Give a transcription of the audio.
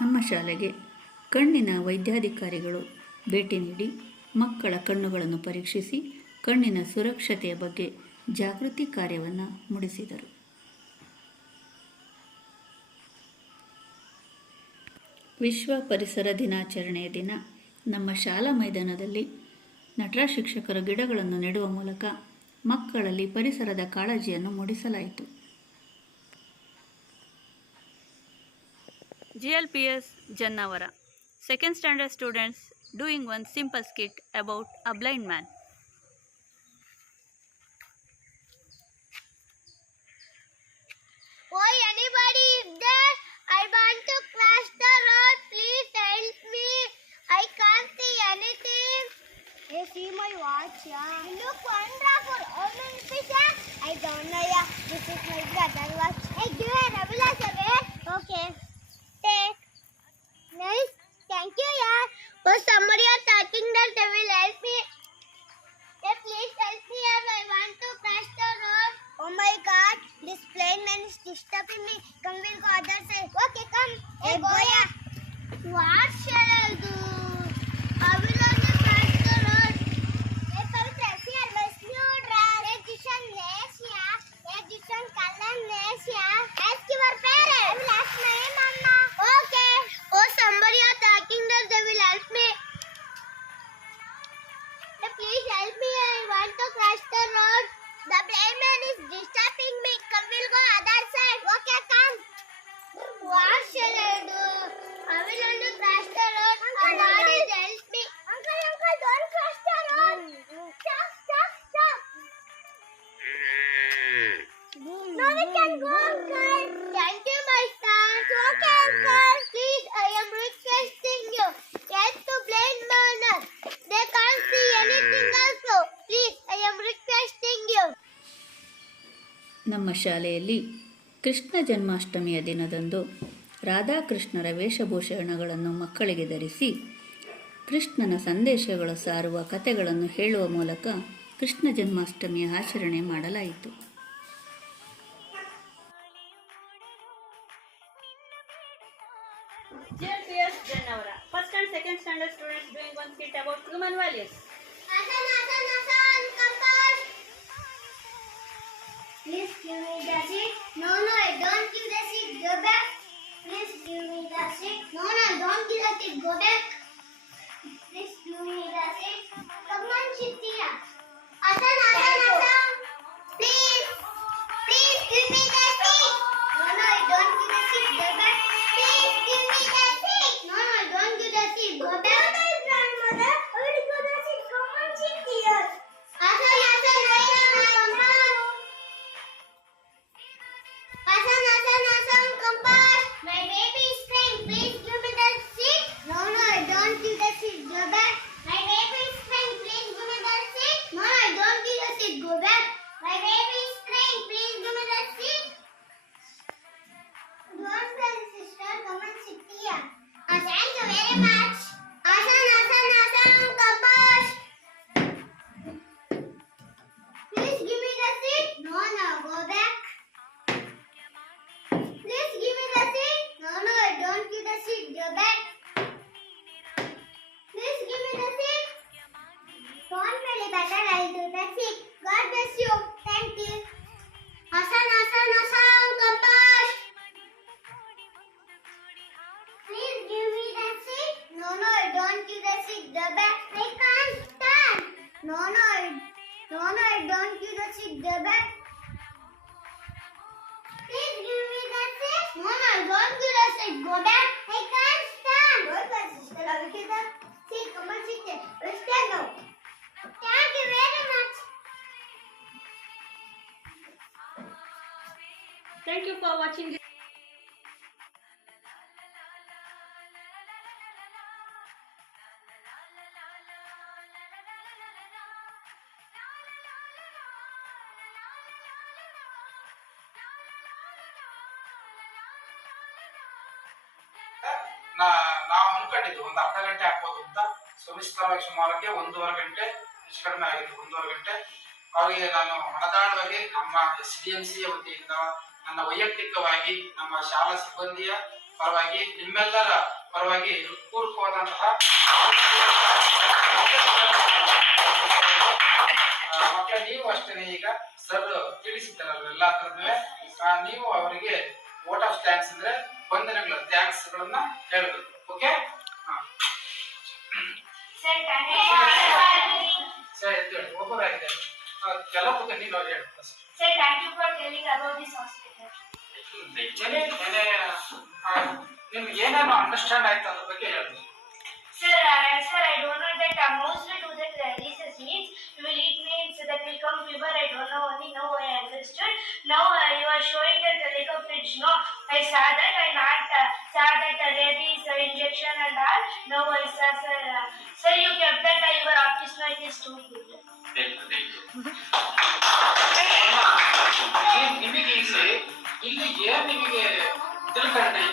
ನಮ್ಮ ಶಾಲೆಗೆ ಕಣ್ಣಿನ ವೈದ್ಯಾಧಿಕಾರಿಗಳು ಭೇಟಿ ನೀಡಿ ಮಕ್ಕಳ ಕಣ್ಣುಗಳನ್ನು ಪರೀಕ್ಷಿಸಿ ಕಣ್ಣಿನ ಸುರಕ್ಷತೆಯ ಬಗ್ಗೆ ಜಾಗೃತಿ ಕಾರ್ಯವನ್ನು ಮೂಡಿಸಿದರು. ವಿಶ್ವ ಪರಿಸರ ದಿನಾಚರಣೆಯ ದಿನ ನಮ್ಮ ಶಾಲಾ ಮೈದಾನದಲ್ಲಿ ನಟರಾಜ್ ಶಿಕ್ಷಕರು ಗಿಡಗಳನ್ನು ನೆಡುವ ಮೂಲಕ ಮಕ್ಕಳಲ್ಲಿ ಪರಿಸರದ ಕಾಳಜಿಯನ್ನು ಮೂಡಿಸಲಾಯಿತು. GLPS Jannavara, 2nd standard students doing one simple skit about a blind man. Oh, anybody is there? I want to cross the road. Please help me. I can't see anything. Hey, see my watch, yeah. You look wonderful. How many pieces? I don't know, yeah. This is my brother's watch. Hey, give it a glass of it. Okay. Take. Nice. Thank you, yeah. Oh, somebody are talking that they will help me. Hey, please help me, yeah. I want to cross the road. Oh my God. This blind man is disturbing me. Come, we'll go other side. Okay, come. Hey, go, yeah. What shall I do? I will only cross the road. Hey, Pavitra, see our best new dress. Hey, Jishan, nice, yeah. Hey, Jishan, color, nice, yeah. Ask your parents. I will ask my mama. Okay. Oh, somebody are talking that they will help me. Hey, please help me. I want to cross the road. The blind man is disturbing me. Come, we'll go other side. Okay, come. What shall I do? I will only cross the road. Somebody help me. Uncle, don't cross the road. Stop. No, we can go, uncle. Thank you, my son. Okay, uncle. Please, I am requesting you. Help the blind man. They can't see anything also. Please, I am requesting you. ನಮ್ಮ ಶಾಲೆಯಲ್ಲಿ ಕೃಷ್ಣ ಜನ್ಮಾಷ್ಟಮಿಯ ದಿನದಂದು ರಾಧಾಕೃಷ್ಣರ ವೇಷಭೂಷಣಗಳನ್ನು ಮಕ್ಕಳಿಗೆ ಧರಿಸಿ ಕೃಷ್ಣನ ಸಂದೇಶಗಳು ಸಾರುವ ಕಥೆಗಳನ್ನು ಹೇಳುವ ಮೂಲಕ ಕೃಷ್ಣ ಜನ್ಮಾಷ್ಟಮಿಯ ಆಚರಣೆ ಮಾಡಲಾಯಿತು. GLPS Jannavara, 1st and 2nd standard students doing one skit about human values. Hasan, compass. Please give me the seat. No, I don't give the seat. Go back. Please give me the seat. No, I don't give the seat. Go back. Please give me the seat. Come on, Shitya. Hasan. Please give me the seat. No, I don't give the seat. Go back. Please give me the seat. No, I don't give the seat. Go back. Grandmother, I will give the seat. Come on, Shitya. Hasan, come on. Hasan, compass. My baby is crying. Please give me the seat. No, I don't give the seat. Go back. My baby is crying. Please give me the seat. No, I don't give the seat. Go back. My baby is crying. Please give me the seat. Don't cry, sister. Come and sit here. Thank you very much. Hasan, compass. Please give me the seat. No, go back. Please give me the seat. No, I don't give the seat. Go back. Please give me the seat. Don't worry, better I'll do the seat. God bless you. Thank you. Hasan, compass. Please give me the seat. No, I don't give the seat. Go back. I can't stand. No, I don't give the seat. Go back. Please give me the seat. No, I don't give the seat. Go back. I can't stand. What was sister? I will give the seat. Come on, sit there. We'll stand now. Thank you very much. Thank you for watching this. ನಾವು ಅನ್ಕೊಂಡಿದ್ದು ಒಂದು ಅರ್ಧ ಗಂಟೆ ಹಾಕ್ಬೋದು ಅಂತ. ಸುಮಿಶ್ರವಾಗಿ ಸುಮಾರಿಗೆ 1.5 ಗಂಟೆ ಹೆಚ್ಚು ಕಡಿಮೆ ಆಗಿತ್ತು. 1.5 ಗಂಟೆ ಅವರಿಗೆ ನಾನು ಹಣದಾಳವಾಗಿ ನಮ್ಮ SDMC ವತಿಯಿಂದ ನನ್ನ ವೈಯಕ್ತಿಕವಾಗಿ ನಮ್ಮ ಶಾಲಾ ಸಿಬ್ಬಂದಿಯ ಪರವಾಗಿ ನಿಮ್ಮೆಲ್ಲರ ಪರವಾಗಿ ಹೃತ್ಪೂರ್ವಕವಾದಂತಹ ಮಕ್ಕಳ ನೀವು ಅಷ್ಟೇ ಈಗ ಸರ್ ತಿಳಿಸಿದ್ದಾರಲ್ಲ ಎಲ್ಲ ತರದ್ಮೇಲೆ ನೀವು ಅವರಿಗೆ ವೋಟ್ ಆಫ್ ಥ್ಯಾಂಕ್ಸ್ ಅಂದ್ರೆ ವಂದನೆಗಳ ಥ್ಯಾಂಕ್ಸ್ ಗಳನ್ನ ಹೇಳ್ಬೇಕು. ಓಕೆ ಸರ್ ಎದ್ದೇಳಿ ಒಬ್ಬರಾಗಿದೆ ಎಲ್ಲ ಕೂತ ನೀನು ಅವ್ರು ಹೇಳಿ. Sir, thank you for telling about this hospital. ನಿಮ್ಗೆ ಏನೇನು ಅಂಡರ್ಸ್ಟ್ಯಾಂಡ್ ಆಯ್ತು ಅದ್ರ ಬಗ್ಗೆ ಹೇಳಿ. Sir, I don't know that mostly to the disease means you will eat means that will come fever. I don't know only now I understood. Now you are showing that the leg of fridge. No, I saw that. I not saw that rabies injection and all. Now I saw sir you kept that your office noise is too good. ನಿಮಗೆ ಇಲ್ಲಿ ಏನ್ ನಿಮಗೆ ತಿಳ್ಕೊಂಡ್ರಿ